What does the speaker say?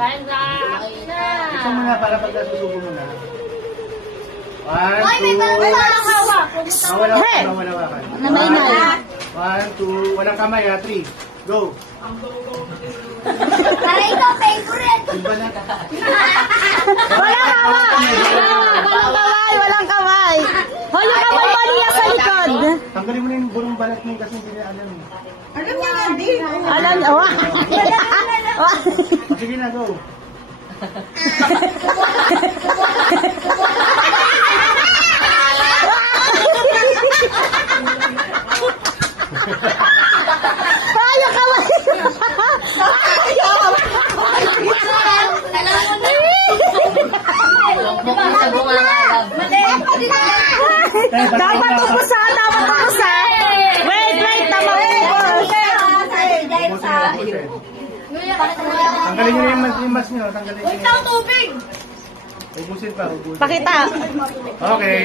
Time na. Ito muna para pagkasusubo mo na. 1, 2, Walang hawak. wala Hey! ka. Namainay. 1, 2, walang kamay ha, 3, go. Para ikaw favorite. Iba na. Walang hawak! Walang kamay! Walang kamay! Hoy, yung kamay mo niya sa likod! Tanggalin mo na yung burong balat mo kasi hindi na alam eh. Alam niya nga, di. Alam niya, wah! O, sige na, go. Ay, yung kamay! Dapat tukusa! Dapat tukusa! Wait! Tama! Tanggalin nyo na yung mas nyo. Tanggalin nyo. Ikaw tubig. Ubusin pa, ubusin. Pakita! Okay.